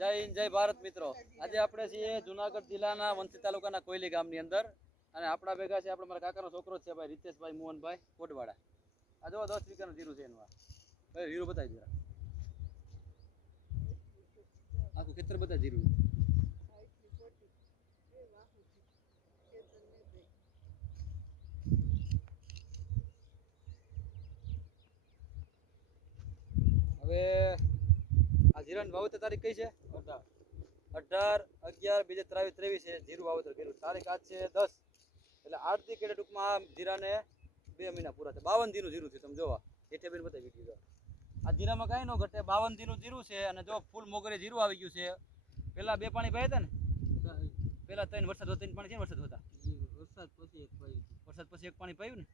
જય હિન્દ જય ભારત મિત્રો. આજે આપણે છીએ જુનાગઢ જિલ્લાના વંશી તાલુકાના કોયલી ગામની અંદર અને આપણા ભેગા છે આપણે મારા કાકાનો છોકરો છે ભાઈ રીતેશભાઈ મોહનભાઈ કોટવાડા. આ જો 10 વીઘાનું જીરું છે એનું. ભાઈ જીરું બતાવી દીધા, આખું ખેતર બતાવી જીરું. હવે આ જીરાની વાવેતર તારીખ કઈ છે? 18/11/2023 છે જીરું વાવેતર કર્યું. તારીખ આજ છે 10, એટલે 8 દી કેડે ટૂંકમાં આ જીરાને 2 મહિના પૂરા છે. 52 દીનું જીરું છે. તમે જોવા એઠે બેન બતાવી દીધું. આ જીરામાં કાંઈ ન ઘટે. 52 દીનું જીરું છે અને જો ફૂલ મોગરે જીરું આવી ગયું છે. પેલા 2 પાણી પાયા હતા ને, પેલા 3 વરસાદ હતો, 3 પાણી કેમ વરસાદ હતા? વરસાદ પછી એક પાયું, વરસાદ પછી 1 પાણી પાયું ને,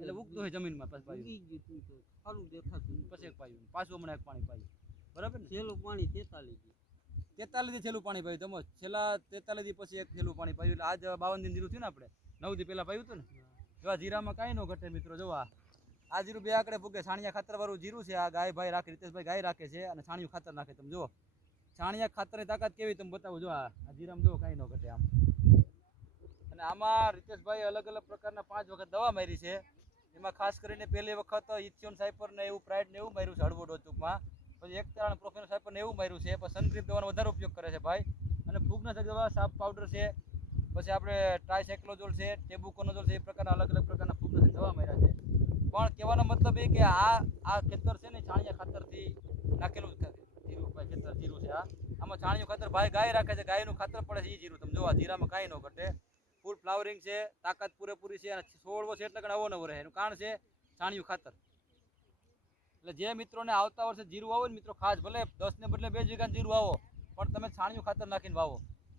એટલે ઉગતું હોય જમીનમાં. પછી પાયું સારું દેખાતું, પછી 1 પાયું, પાછું હમણાં 1 પાણી પાયું. બરાબર ને? છેલ્લું પાણી 43 દી છેલ્લું પાણી પાયું. તમે છેલ્લા 43 દી પછી એક છેલ્લું પાણી પાયું. એટલે આજ 52 દિન જીરું થયું ને, આપણે 9 દી પહેલા પાયું હતું ને. જો આ જીરામાં કાંઈ ન ઘટે મિત્રો. જોવા આ જીરું 2 આંકડે ફૂગે. છાણિયા ખાતર વાળું જીરું છે. આ ગાય ભાઈ રાખે, રીતેશભાઈ ગાય રાખે છે અને છાણિયું ખાતર નાખે. તમે જુઓ છાણિયા ખાતરની તાકાત કેવી તમે બતાવું. જો આ જીરામાં જો કાંઈ ન ઘટે આમ. અને આમાં રીતેશભાઈ અલગ અલગ પ્રકારના 5 વખત દવા મારી છે. એમાં ખાસ કરીને પહેલી વખત ઇથિયોન સાયપર ને એવું પ્રાઇડ ને એવું માર્યું છે હળવો ડોઝ ટૂંકમાં. પછી 1 તારણ પ્રોફેનલ સાયપર ને એવું માર્યું છે. પછી સનગ્રીપ દવાનો વધારે ઉપયોગ કરે છે ભાઈ. અને ફૂગનાશક દવા સાફ પાવડર છે. પછી આપણે ટ્રાયસાયક્લોઝોલ છે, ટેબુકોનોઝોલ છે, એ પ્રકારના અલગ અલગ પ્રકારના ફૂગનાશક દવા માર્યા છે. પણ કહેવાનો મતલબ એ કે આ ખેતર છે ને છાણિયા ખાતરથી નાખેલું જીરું ભાઈ ખેતર જીરું છે. આમાં છાણિયું ખાતર ભાઈ ગાય રાખે છે, ગાયનું ખાતર પડે છે એ જીરું. તમે જોવા જીરામાં કાંઈ ન ઘટે. ફૂલ ફ્લાવરિંગ છે, તાકાત પૂરેપૂરી છે અને છોડવો છે એટલે નવો નવો રહે. એનું કારણ છે છાણિયું ખાતર. એટલે જે મિત્રોને આવતા વર્ષે જીરું વાવો ને મિત્રો, ખાસ ભલે 10 ને બદલે 2 વીઘા જીરું વાવો, પણ તમે છાણિયું ખાતર નાખીને વાવો.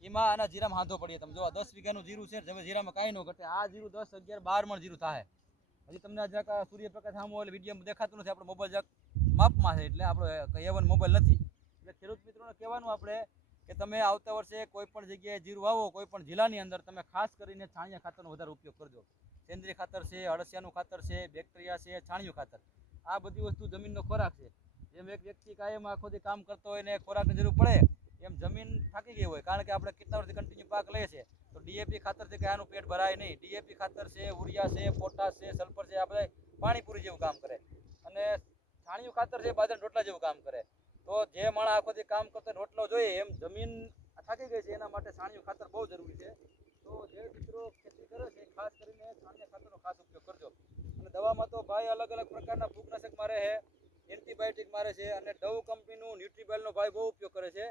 એમાં આના જીરામાં હાંધો પડીએ. તમે જોવા 10 વીઘાનું જીરું છે, હવે જીરામાં કાંઈ ન ઘટે. આ જીરું 10, 11, 12 મણ જીરું થાય. હજી તમને જરાક સૂર્યપ્રકાશ સામો એટલે વિડીયો દેખાતું નથી. આપણો મોબાઈલ જરાક માપમાં છે એટલે આપણો એવન મોબાઈલ નથી. એટલે ખેડૂત મિત્રોને કહેવાનું આપણે કે તમે આવતા વર્ષે કોઈ પણ જગ્યાએ જીરું વાવો, કોઈ પણ જિલ્લાની અંદર, તમે ખાસ કરીને છાણિયા ખાતરનો વધારે ઉપયોગ કરજો. સેન્દ્રીય ખાતર છે, અળસિયાનું ખાતર છે, બેક્ટેરિયા છે, છાણિયું ખાતર. આ બધી વસ્તુ જમીનનો ખોરાક છે. જેમ એક વ્યક્તિ કાયમ આખો દી કામ કરતો હોય ને ખોરાકની જરૂર પડે, એમ જમીન થાકી ગઈ હોય. કારણ કે આપણે કેટલા વર્ષથી કન્ટિન્યુ પાક લઈએ છીએ, તો ડીએપી ખાતરથી કંઈ આનું પેટ ભરાય નહીં. ડીએપી ખાતર છે, ઉરિયા છે, પોટાશ છે, સલ્ફર છે, આ બધા પાણીપુરી જેવું કામ કરે. અને છાણિયું ખાતર છે બાજરાના રોટલા જેવું કામ કરે. તો જે માણસ આખો દી કામ કરતો રોટલો જોઈએ, એમ જમીન થાકી ગઈ છે, એના માટે છાણિયું ખાતર બહુ જરૂરી છે. તો જે મિત્રો ખેતી કરે છે ખાસ કરીને છાણિયા ખાતરનો ખાસ ઉપયોગ કરજો. અને દવામાં તો ભાઈ અલગ અલગ પ્રકારના ફૂગનાશક મારે છે, એન્ટીબાયોટિક મારે છે. અને ડવ કંપનીનું ન્યુટ્રીબેલનો ભાઈ બહુ ઉપયોગ કરે છે.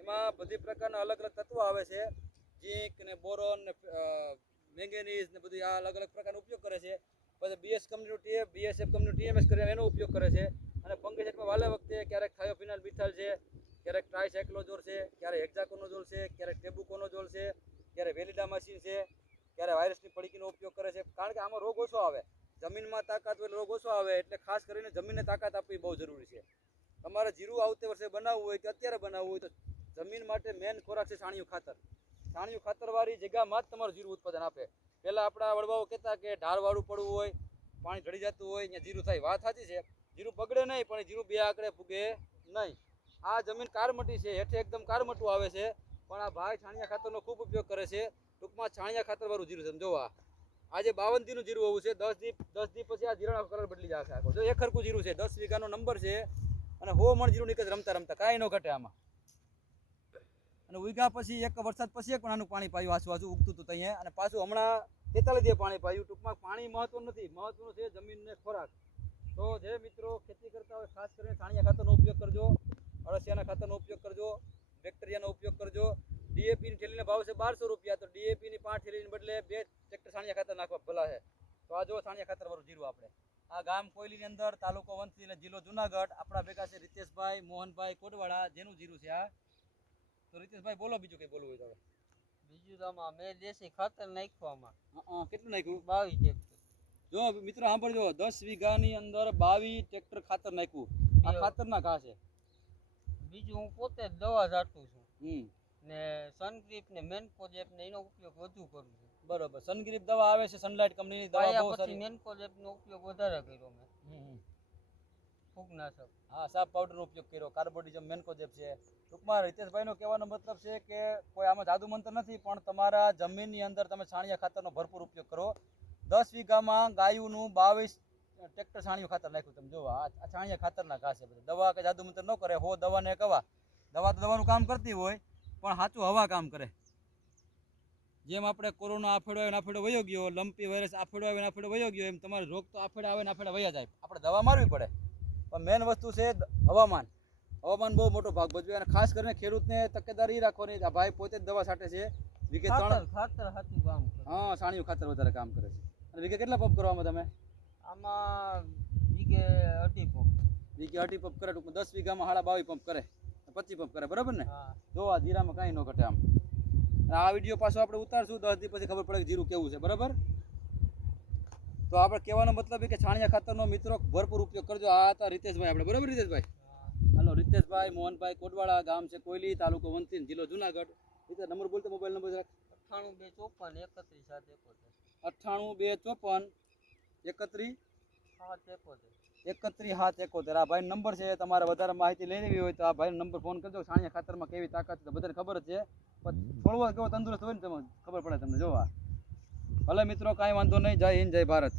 એમાં બધી પ્રકારના અલગ અલગ તત્વો આવે છે, ઝીંક ને બોરોન ને મેંગેનીઝ ને બધી આ અલગ અલગ પ્રકારનો ઉપયોગ કરે છે. પછી બીએસએફ કંપનીનું ટીએમએસ કરીને એનો ઉપયોગ કરે છે. અને ફંગીસાઇડમાં વાલે વખતે ક્યારેક થાયોફિનાલ મિથાઇલ છે, ક્યારેક ટ્રાયસાયક્લોઝોલ છે, ક્યારેક હેક્ઝાકોનોઝોલ છે, ક્યારેક ટેબુકોનોઝોલ છે, ક્યારેક વેલિડામાઇસિન છે, ક્યારેક વાયરસની પડીકીનો ઉપયોગ કરે છે. કારણ કે આમાં રોગ ઓછો આવે. જમીનમાં તાકાત હોય રોગ ઓછો આવે. એટલે ખાસ કરીને જમીનને તાકાત આપવી બહુ જરૂરી છે. તમારે જીરું આવતે વર્ષે બનાવવું હોય કે અત્યારે બનાવવું હોય, તો જમીન માટે મેન ખોરાક છે છાણિયું ખાતર. છાણિયું ખાતરવાળી જગ્યામાં જ તમારું જીરું ઉત્પાદન આપે. પહેલાં આપણા વડવાઓ કહેતા કે ઢાળવાળું પડવું હોય, પાણી ઢળી જતું હોય, ત્યાં જીરું થાય. વાત સાચી છે, જીરું બગડે નહીં, પણ જીરું 2 આંકડે ફૂગે નહીં. આ જમીન કારમટી છે, હેઠે એકદમ કારમટું આવે છે, પણ આ ભાઈ છાણિયા ખાતરનો ખૂબ ઉપયોગ કરે છે. ટૂંકમાં છાણિયા ખાતરવાળું જીરું છે. જોવા આજે 52 દીનું જીરું હોવું છે. 10 દી પછી આ જીરાનો કલર બદલી જશે આખો. જો એક હરખું જીરું છે, 10 વીઘાનો નંબર છે અને 100 મણ જીરું નીકળે રમતા રમતા, કાંઈ ન ઘટે આમાં. અને ઉગ્યા પછી એક વરસાદ પછી એક નાનું પાણી પાયું, આસુ ઉગતું હતું ત્યાં. અને પાછું હમણાં 43 દી પાણી પાયું. ટૂંકમાં પાણી મહત્વનું નથી, મહત્વનું છે જમીનને ખોરાક. તો જે મિત્રો ખેતી કરતા હોય ખાસ કરીને છાણિયા ખાતરનો ઉપયોગ કરજો, અળસિયાના ખાતરનો ઉપયોગ કરજો, બેક્ટેરિયાનો ઉપયોગ કરજો. ડીએપીની થેલીનો ભાવ છે 1200 રૂપિયા. તો ડીએપીની 5 થેલીને બદલે 2 ટ્રેક્ટર છાણિયા ખાતર નાખવા ભલા છે. તો આ જો છાણિયા ખાતરવાળું જીરું આપણે. આ ગામ કોયલીની અંદર, તાલુકો વંથલી અને જિલ્લો જુનાગઢ. આપણા ભેગા છે રીતેશભાઈ મોહનભાઈ કોટવાડા, જેનું જીરું છે આ. તો રીતેશભાઈ બોલો, બીજું કંઈ બોલવું હોય તો. બીજું તો આમાં મેં દેશી ખાતર નાખવામાં કેટલું નાખ્યું? 22 ટ્રેક્ટર. જો મિત્રો સાંભળજો, 10 વીઘાની અંદર 22 ટ્રેક્ટર ખાતર નાખ્યું. આ ખાતરના ઘા છે. બીજું હું પોતે જ દવા છાંટું છું ને સનગ્રીપ ને મેન્કોજેપ ને એનો ઉપયોગ વધુ કરું છું. બરોબર. સનગ્રીપ દવા આવે છે, સનલાઇટ કંપનીની દવા બહુ સારી. મેન્કોજેપ નો ઉપયોગ વધારે કર્યો મેં. ફૂગનાશક. હા, સાપ પાવડરનો ઉપયોગ કર્યો, કાર્બોડિઝમ મેન્કોજેબ છે. ટૂંકમાં રિતેશભાઈનો કહેવાનો મતલબ છે કે કોઈ આમાં જાદુ મંત્ર નથી, પણ તમારા જમીનની અંદર તમે છાણિયા ખાતરનો ભરપૂર ઉપયોગ કરો. 10 વીઘામાં ગાયુંનું 22 ટ્રેક્ટર છાણિયું ખાતર નાખ્યું. તમે જોવો આ છાણિયા ખાતરના ઘાસ છે બધા. દવા કે જાદુ મંત્ર ન કરે. હો દવાને એક હવા. દવા તો દવાનું કામ કરતી હોય, પણ સાચું હવા કામ કરે. જેમ આપણે કોરોના આફેડો આવે ને આફેડો વયો ગયો, લંપી વાયરસ આફેડો આવે ને આફેડો વયો ગયો, એમ તમારે રોગ તો આફેડા આવે ને આફેડા વયા જાય. આપણે દવા મારવી પડે, પણ મેન વસ્તુ છે હવામાન. હવામાન બહુ મોટો ભાગ ભજવે, અને ખાસ કરીને ખેડૂતને તકેદારી રાખવાની. આ ભાઈ પોતે જ દવા છાંટે છે. વીઘે 3 ખાતર હાથું કામ કરે. હા, છાણિયું ખાતર વધારે કામ કરે છે. અને વીઘે કેટલા પંપ કરવામાં તમે? આમાં વીઘે 2.5 પંપ. વીઘે 2.5 પંપ કરે. ટૂંકમાં 10 વીઘામાં 22 પંપ કરે, 25 પંપ કરે, બરાબર ને? હા. જો આ જીરામાં કાંઈ ન ઘટે આમ. અને આ વિડીયો પાછો આપણે ઉતારશું 10 દી પછી ખબર પડે કે જીરું કેવું છે, બરાબર? તો આપણે કહેવાનો મતલબ એ કે છાણિયા ખાતરનો મિત્રો ભરપૂર ઉપયોગ કરજો. આ હતા રીતેશભાઈ આપણે, બરાબર રીતેશભાઈ? હાલો, રીતેશભાઈ મોહનભાઈ કોટવાડા, ગામ છે કોયલી, તાલુકો વંથલી, જિલ્લો જુનાગઢ. રીતેશ નંબર બોલતો, મોબાઈલ નંબર 98 254 98 254 આ ભાઈ નંબર છે. તમારે વધારે માહિતી લઈ લેવી હોય તો આ ભાઈ નંબર ફોન કરજો. છાણિયા ખાતરમાં કેવી તાકાત છે બધાને ખબર જ છે, પણ છોડવો કેવો તંદુરસ્ત હોય ને તમને ખબર પડે તમને. જોવા ભલે મિત્રો, કાંઈ વાંધો નહીં. જય હિન્દ, જય ભારત.